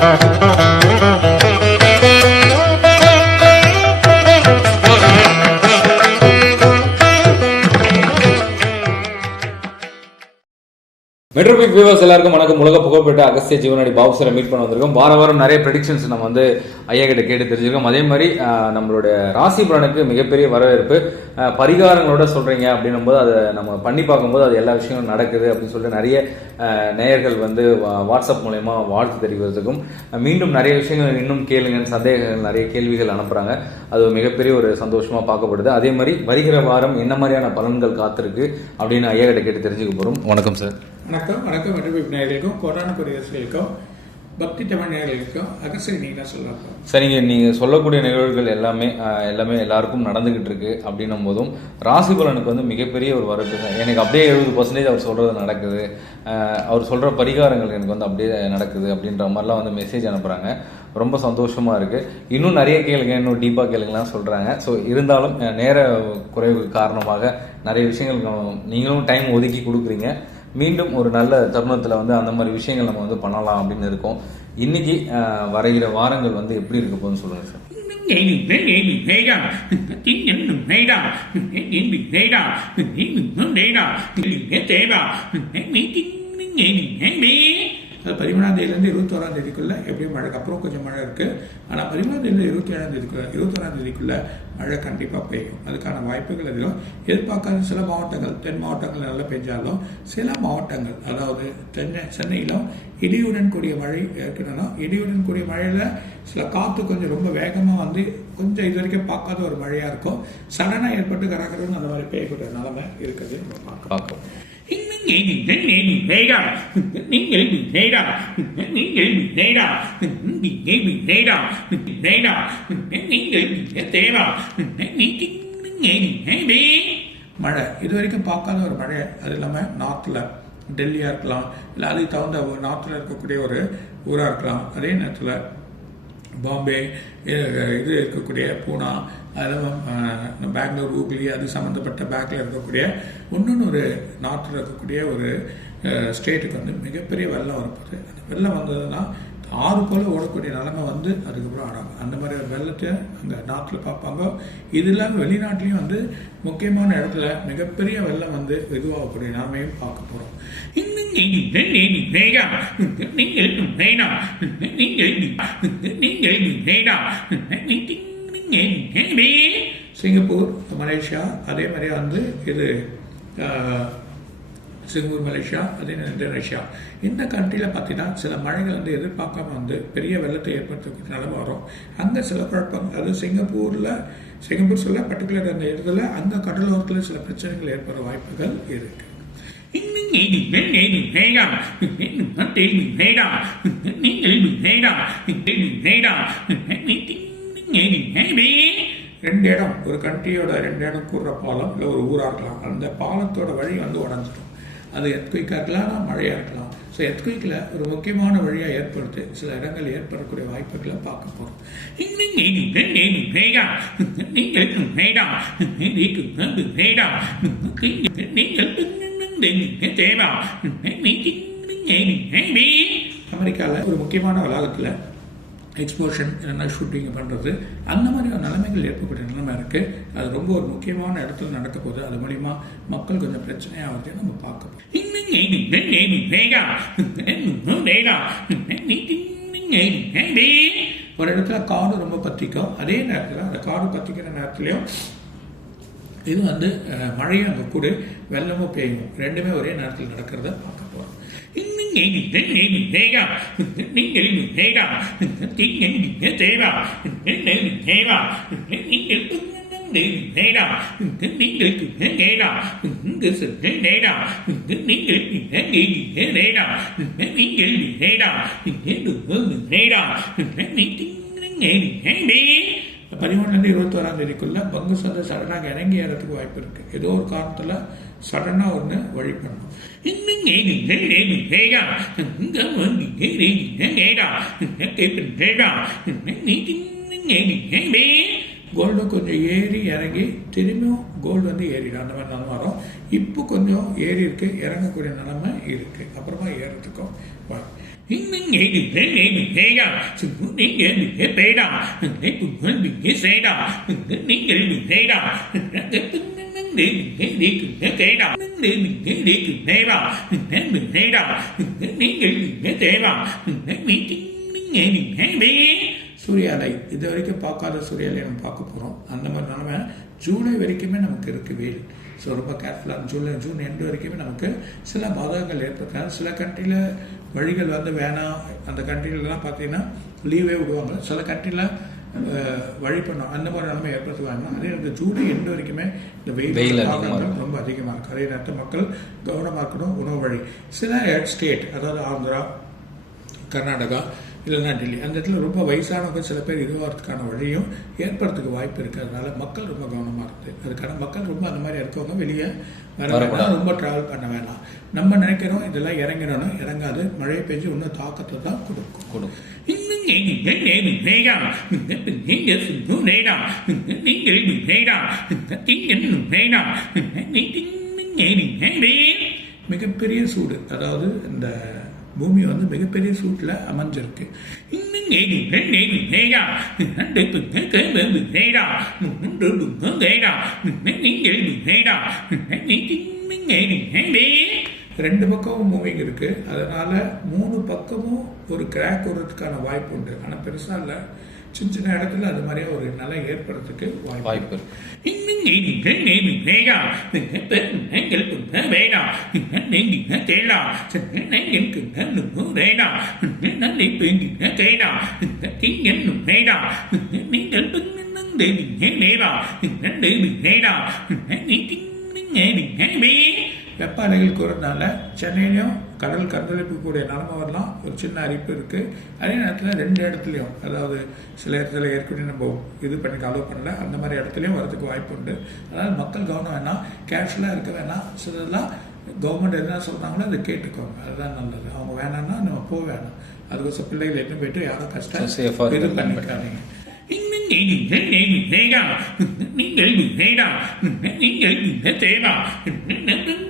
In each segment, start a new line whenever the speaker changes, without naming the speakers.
Thank you. மெட்ரோபிக் viewers எல்லாருக்கும் வணக்கம். உலக புகழ்பெற்ற அகஸ்திய ஜீவனடி பாபுசரை மீட் பண்ண வந்திருக்கோம். வார வாரம் நிறைய ப்ரெடிக்ஷன்ஸ் நம்ம வந்து ஐயா கிட்ட கேட்டு தெரிஞ்சிருக்கோம். அதே மாதிரி நம்மளுடைய ராசி பலனுக்கு மிகப்பெரிய வரவேற்பு. பரிகாரங்களோட சொல்றீங்க அப்படின்னும் போது அதை நம்ம பண்ணி பார்க்கும்போது அது எல்லா விஷயங்களும் நடக்குது அப்படின்னு சொல்லிட்டு நிறைய நேயர்கள் வந்து வா- வாட்ஸ்அப் மூலயமா வாழ்த்து தெரிவிக்கிறதுக்கும் மீண்டும் நிறைய விஷயங்கள் இன்னும் கேளுங்கன்னு சந்தேகங்கள் நிறைய கேள்விகள் அனுப்புறாங்க. அது மிகப்பெரிய ஒரு சந்தோஷமா பார்க்கப்படுது. அதே மாதிரி வருகிற வாரம் என்ன மாதிரியான பலன்கள் காத்திருக்கு அப்படின்னு ஐயா கிட்ட கேட்டு தெரிஞ்சுக்க போறோம். வணக்கம் சார்.
வணக்கம் வணக்கம் வெற்றி நேர்களுக்கும் கொரோனா குடியரசுகளுக்கும் பக்தி தமிழ் நேர்களுக்கும் அகசரி நீங்கள் சொல்லலாம்
சரிங்க நீங்கள் சொல்லக்கூடிய நிகழ்வுகள் எல்லாமே எல்லாமே எல்லாருக்கும் நடந்துகிட்டு இருக்கு அப்படின்னும் போதும் ராசி பலனுக்கு வந்து மிகப்பெரிய ஒரு வரப்பு. எனக்கு அப்படியே எழுபது பர்சன்டேஜ் அவர் சொல்றது நடக்குது. அவர் சொல்ற பரிகாரங்கள் எனக்கு வந்து அப்படியே நடக்குது அப்படின்ற மாதிரிலாம் வந்து மெசேஜ் அனுப்புறாங்க. ரொம்ப சந்தோஷமா இருக்கு. இன்னும் நிறைய கேளுங்க இன்னும் டீப்பாக கேளுங்கலாம் சொல்றாங்க. ஸோ இருந்தாலும் நேர குறைவு காரணமாக நிறைய விஷயங்கள் நீங்களும் டைம் ஒதுக்கி கொடுக்குறீங்க. மீண்டும் ஒரு நல்ல தருணத்தில் வந்து அந்த மாதிரி விஷயங்கள் நம்ம வந்து பண்ணலாம் அப்படின்னு இருக்கோம் இன்னைக்கு வரைகிற வாரங்கள் வந்து எப்படி இருக்க போகுதுன்னு சொல்லுங்க சார்
அது பதிமூணாம் தேதியிலேருந்து இருபத்தோராம் தேதிக்குள்ளே எப்படியும் மழை அப்புறம் கொஞ்சம் மழை இருக்குது ஆனால் பதிமூணாம் தேதியில இருபத்தி ஏழாம் தேதிக்குள்ள இருபத்தோராம் தேதிக்குள்ளே மழை கண்டிப்பாக பெய்யும். அதுக்கான வாய்ப்புகள் அதிகம். எதிர்பார்க்காத சில மாவட்டங்கள் தென் மாவட்டங்கள் நல்லா பெஞ்சாலும் சில மாவட்டங்கள் அதாவது சென்னை சென்னையிலும் இடியுடன் கூடிய மழை இருக்கணும்னா இடியுடன் கூடிய மழையில் சில காற்று கொஞ்சம் ரொம்ப வேகமாக வந்து கொஞ்சம் இது வரைக்கும் பார்க்காத ஒரு மழையாக இருக்கும். சடனாக ஏற்பட்டு கரகரன்னு அந்த மாதிரி பெய்யக்கூடிய நிலைமை இருக்குது. நம்ம
பார்க்கலாம்.
பார்க்கலாம்
மழை. இது வரைக்கும் பார்க்காத ஒரு மழை. அது இல்லாமல் நார்த்தில் டெல்லியாக இருக்கலாம். இல்லை அதுக்கு தகுந்த ஒரு நார்த்தில் இருக்கக்கூடிய ஒரு ஊராக இருக்கலாம். அதே நேரத்தில் பாம்பே இது இது இருக்கக்கூடிய பூனா அதெல்லாம் பெங்களூர் ஹூக்லி அது சம்மந்தப்பட்ட பேக்கில் இருக்கக்கூடிய ஒன்றுன்னு ஒரு நாட்டில் இருக்கக்கூடிய ஒரு ஸ்டேட்டுக்கு வந்து மிகப்பெரிய வெள்ளம் வரப்போகுது. அந்த வெள்ளம் வந்ததுன்னா ஆறு போல ஓடக்கூடிய நிலைமை வந்து அதுக்கப்புறம் ஆடாங்க அந்த மாதிரி ஒரு வெள்ளத்தை அந்த நாட்டில் பார்ப்பாங்க. இது இல்லாமல் வெளிநாட்டிலையும் வந்து முக்கியமான இடத்துல மிகப்பெரிய வெள்ளம் வந்து இதுவாகக்கூடிய நிலைமையும் பார்க்க போகிறோம் சிங்கப்பூர் மலேசியா அதே மாதிரி வந்து இது சிங்கப்பூர் மலேசியா அதே இந்தோனேஷியா இந்த கண்ட்ரியில் பார்த்தீங்கன்னா சில மழைகள் வந்து எதிர்பார்க்காம வந்து பெரிய வெள்ளத்தை ஏற்படுத்தக்கூடிய நிலவு வரும் அங்கே சில குழப்பங்கள் அதாவது சிங்கப்பூரில் சிங்கப்பூர் சொல்ல பர்டிகுலர் அந்த இடத்துல அந்த கடலோரத்தில் சில பிரச்சனைகள் ஏற்படுற வாய்ப்புகள் இருக்கு ரெண்டு இடம் ஒரு கண்ட்ரியோட ரெண்டு இடம் கூடுற பாலம் இல்லை ஒரு ஊராக இருக்கலாம் அந்த பாலத்தோட வழி வந்து உடஞ்சிடும் அது எத்குயிக்காக இருக்கலாம் மழையாக இருக்கலாம் ஸோ எத்குயிக்கில் ஒரு முக்கியமான வழியாக ஏற்படுத்து சில இடங்கள் ஏற்படக்கூடிய வாய்ப்புகளை பார்க்க போகிறோம் அமெரிக்காவில் ஒரு முக்கியமான வளாகத்தில் எக்ஸ்போஷன் இல்லைன்னா ஷூட்டிங் பண்ணுறது அந்த மாதிரியான நிலைமைகள் ஏற்படக்கூடிய நிலைமை இருக்குது அது ரொம்ப ஒரு முக்கியமான இடத்துல நடக்க போகுது அது மூலிமா மக்கள் கொஞ்சம் பிரச்சனையாகிறதே நம்ம பார்க்கணும் ஒரு இடத்துல காடு ரொம்ப பற்றிக்கும் அதே நேரத்தில் அந்த காடு பற்றிக்கிற நேரத்துலையும் இது வந்து மழையும் அங்கே கூட வெள்ளமும் பெய்யும் ரெண்டுமே ஒரே நேரத்தில் நடக்கிறத
nghĩ mình đến nghĩ mình thế vào mình nghĩ mình thế vào mình đến nghĩ mình thế thế vào mình nghĩ mình thế vào mình đến nghĩ mình ứng điện thế nào mình đến đến được mình thế nghe nào mình đến được sự thế thế nào mình đến đến được thế nghĩ gì thế thế nào mình nghĩ nghĩ được mình thế nào mình thế được hơn mình thế nào mình nghĩ đến nghĩ nghe mình thế đi
பதிமூணுலேருந்து இருபத்தோராம் தேதிக்குள்ள பங்கு சந்தை சடனாக இறங்கி ஏறதுக்கு வாய்ப்பு இருக்கு. ஏதோ ஒரு காரணத்தில் சடனாக ஒன்று வழி பண்ணும். கோல்டு கொஞ்சம் ஏறி இறங்கி திரும்பியும் கோல்டு வந்து ஏறிடும் அந்த மாதிரி நிலமை வரும். இப்போ கொஞ்சம் ஏறி இருக்கு இறங்கக்கூடிய நிலமை இருக்கு. அப்புறமா ஏறத்துக்கும் வாய்ப்பு இது வரைக்கும் பார்க்காத சூர்யாலை நம்ம பார்க்க போகிறோம் அந்த மாதிரி நிலமை ஜூலை வரைக்குமே நமக்கு இருக்கு வெயில் ஸோ ரொம்ப கேர்ஃபுல்லாக ஜூலை ஜூன் எண்டு வரைக்குமே நமக்கு சில பாதகங்கள் ஏற்படுத்தாது சில கண்ட்ரியில் வழிகள் வந்து வேணாம் அந்த கண்ட்ரிலலாம் பார்த்தீங்கன்னா லீவே விடுவாங்க. சில கண்ட்ரியில் வழி பண்ணோம். அந்த மாதிரி நிலைமை ஏற்படுத்துவாங்க. அதே நேரத்தில் ஜூலை எண்டு வரைக்குமே இந்த வெயில் இருக்கும். ரொம்ப அதிகமாக இருக்கும். அதே நேரத்தில் மக்கள் கவனமாக இருக்கணும் உணவு வழி. சில ஸ்டேட் அதாவது ஆந்திரா கர்நாடகா இல்லைன்னா டெல்லி அந்த இடத்துல ரொம்ப வயசானவங்க சில பேர் இதுவாகிறதுக்கான வழியும் ஏற்படுறதுக்கு வாய்ப்பு இருக்குது அதனால மக்கள் ரொம்ப கவனமாக இருக்குது அதுக்கான மக்கள் ரொம்ப அந்த மாதிரி இருக்கவங்க வெளியே வர வரக்கூடாது. ரொம்ப ட்ராவல் பண்ண வேணாம் நம்ம நினைக்கிறோம் இதெல்லாம் இறங்கிடணும் இறங்காது மழை பெஞ்சு இன்னும் தாக்கத்தை தான் கொடுக்கும்
கொடுக்கும்
மிகப்பெரிய சூடு அதாவது இந்த பூமி வந்து மிகப்பெரிய சூட்டில் அமைஞ்சிருக்கு. ரெண்டு பக்கமும் மூவிங் இருக்கு. அதனால மூணு பக்கமும் ஒரு கிராக் வர்றதுக்கான வாய்ப்பு உண்டு. ஆனால் பெருசாக இல்லை. சின்ன சின்ன இடத்துல அது மாதிரியே ஒரு நிலை ஏற்படுறதுக்கு வாய்ப்பு வெப்ப அலைகள் குறைறதுனால சென்னையிலையும் கடல் கந்தளிப்புக்கூடிய நிலமை வரலாம் ஒரு சின்ன அரிப்பு இருக்கு அதே நேரத்தில் ரெண்டு இடத்துலையும் அதாவது சில இடத்துல ஏற்கனவே நம்ம இது பண்ணி அலோவ் பண்ணல அந்த மாதிரி இடத்துலையும் வரதுக்கு வாய்ப்பு உண்டு அதனால் மக்கள் கவனம் வேணாம் கேஷுவலாக இருக்க வேணாம் சிலதெல்லாம் கவர்மெண்ட் என்ன சொல்றாங்களோ அதை கேட்டுக்கோங்க அதுதான் நல்லது அவங்க வேணாம்னா நம்ம போக வேணாம் அதுக்கோசம் பிள்ளைகள் எட்டு போயிட்டு யாரும் கஷ்டம்
ஆ இது
இருக்க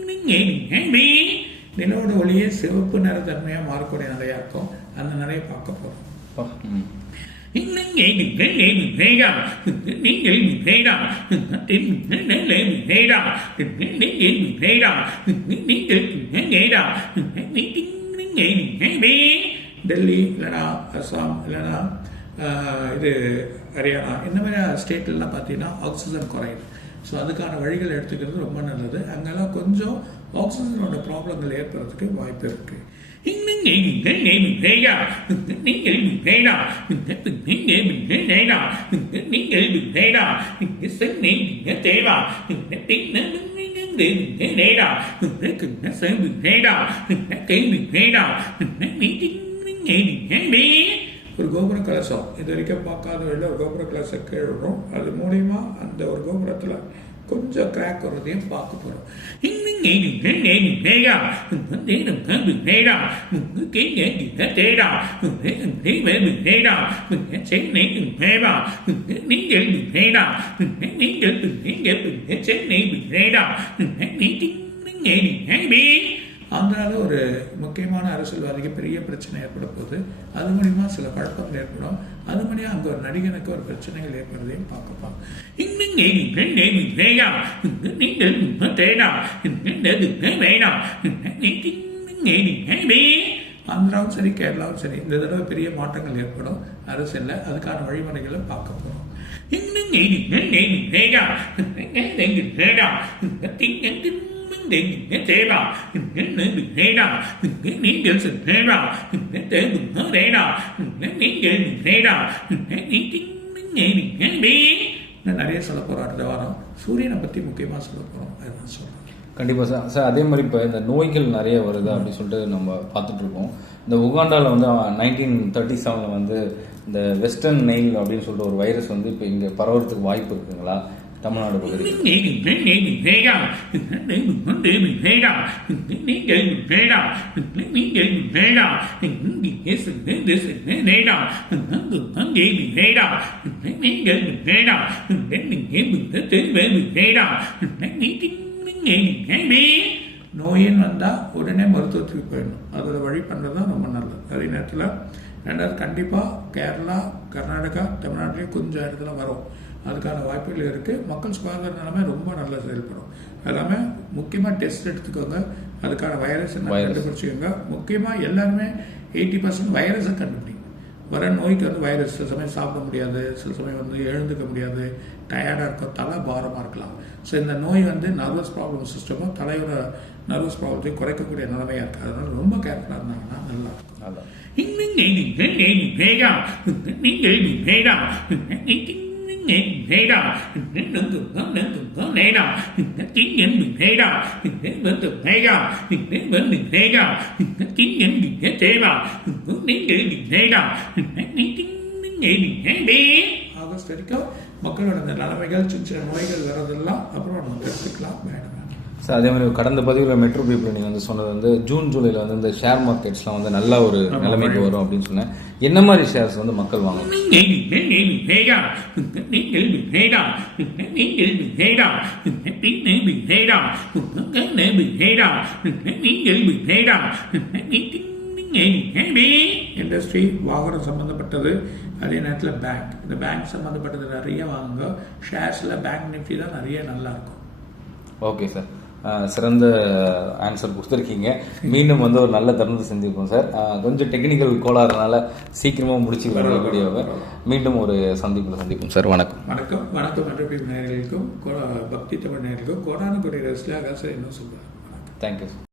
பண்ணிக்காதீங்க
நிலவோட ஒளியே சிவப்பு நிற தன்மையா மாறக்கூடிய நிலையா இருக்கும் அந்த நிறைய பார்க்க போகிறோம்
ம்.
டெல்லி இல்லைனா அஸ்ஸாம் இல்லைனா இது ஹரியானா இந்த மாதிரி ஸ்டேட்லாம் பார்த்தீங்கன்னா ஆக்சிஜன் குறையுது ஸோ அதுக்கான வழிகள் எடுத்துக்கிறது ரொம்ப நல்லது அங்கெல்லாம் கொஞ்சம் ஆக்சிஜனோட ப்ராப்ளங்கள் ஏற்படுறதுக்கு வாய்ப்பு இருக்குது
இருக்கு
ஒரு கோபுர கலசம். இது வரைக்கும் பார்க்காத வழியில் ஒரு கோபுர கலசம் கீழே விடுறோம் அது மூலியமா அந்த ஒரு கோபுரத்தில் கொஞ்சம் கிராக் வர்றதையும் பார்க்க போகிறோம் அதனால ஒரு முக்கியமான அரசியல்வாதிக்கு பெரிய பிரச்சனை ஏற்பட போகுது அது மூலியமாக சில குழப்பங்கள் ஏற்படும் அது மூலியமா அங்கே ஒரு நடிகனுக்கு ஒரு பிரச்சனைகள் ஏற்படுறதையும் பார்க்கப்போம் ஆந்திராவும் சரி கேரளாவும் சரி இந்த தடவை பெரிய மாற்றங்கள் ஏற்படும் அரசியல்ல அதுக்கான வழிமுறைகளை பார்க்க போறோம்
இன்னும்
நிறைய சொல்ல போறோம் அடுத்த வாரம் சூரியனை பத்தி முக்கியமா சொல்ல போறோம் அதுதான் சொல்றேன்
கண்டிப்பாக சார் சார் அதே மாதிரி இப்போ இந்த நோய்கள் நிறைய வருது அப்படின்னு சொல்லிட்டு நம்ம பார்த்துட்டு இருக்கோம் இந்த உகாண்டாவில் வந்து நைன்டீன் தேர்ட்டி செவனில் வந்து இந்த வெஸ்டர்ன் நெயில் அப்படின்னு சொல்லிட்டு ஒரு வைரஸ் வந்து இப்போ இங்கே பரவறதுக்கு வாய்ப்பு இருக்குங்களா தமிழ்நாடு பகுதி
நோயின் வந்தால் உடனே மருத்துவத்துக்கு போயிடணும். அதோட வழி பண்ணுறது தான் ரொம்ப நல்லது. அதே நேரத்தில் ரெண்டாவது கண்டிப்பாக கேரளா கர்நாடகா தமிழ்நாட்டிலேயும் கொஞ்சம் இடத்துல வரும். அதுக்கான வாய்ப்புகள் இருக்குது மக்கள் சுகாதார நிலைமை ரொம்ப நல்லா செயல்படும் எல்லாமே முக்கியமாக டெஸ்ட் எடுத்துக்கோங்க அதுக்கான வைரஸ் என்ன. கண்டுபிடிச்சிக்கோங்க முக்கியமாக எல்லாருமே எயிட்டி பர்சன்ட் வைரஸை கண்டுபிடிங்க வர நோய்க்கு வந்து வைரஸ் சில சமயம் சாப்பிட முடியாது சில சமயம் வந்து எழுந்துக்க முடியாது டயர்டாக இருக்கும் தலை பாரமாக இருக்கலாம் ஸோ இந்த நோய் வந்து நர்வஸ் ப்ராப்ளம் சிஸ்டமும் தலையோட நர்வஸ் ப்ராப்ளத்தையும் குறைக்கக்கூடிய நிலைமையாக இருக்குது அதனால ரொம்ப கேர்ஃபுல்லாக இருந்தாங்கன்னா நல்லா இருக்கும்
அதான்
ஆகஸ்ட் வரைக்கும் மக்களோட இந்த நிலைமைகள் சின்ன சின்ன நோய்கள் வர்றதெல்லாம் அப்புறம் நம்ம எடுத்துக்கலாம் வேணும்
சார் அதே மாதிரி கடந்த பதிவில் மெட்ரோ பீப்புள் நீங்கள் வந்து சொன்னது வந்து ஜூன் ஜூலையில் வந்து இந்த ஷேர் மார்க்கெட்ஸ்லாம் வந்து நல்ல ஒரு நிலைமைக்கு. வரும் அப்படின்னு சொன்னேன். என்ன மாதிரி ஷேர்ஸ் வந்து மக்கள் வாங்கணும்
இண்டஸ்ட்ரி வாகனம் சம்மந்தப்பட்டது அதே நேரத்தில் பேங்க் இந்த பேங்க் சம்மந்தப்பட்டது நிறைய வாங்குங்க. ஷேர்ஸில் பேங்க் நிஃப்டி தான் நிறைய நல்லா இருக்கும்.
ஓகே சார் சிறந்த ஆன்சர் கொடுத்துருக்கீங்க. மீண்டும் வந்து ஒரு நல்ல தருணத்தை செஞ்சுருக்கோம் சார் கொஞ்சம் டெக்னிக்கல் கோளாறுனால சீக்கிரமாக முடிச்சு வர வீடியோவை மீண்டும் ஒரு சந்திப்பில் சந்திப்போம் சார் வணக்கம்.
வணக்கம். வணக்கம் நன்றி நேயர்களுக்கும் கோ- பக்தி தமிழ் நேயர்களுக்கும். கோடானு கோடி ரசிலாக இன்னும் சொல்கிறேன்
தேங்க்யூ சார்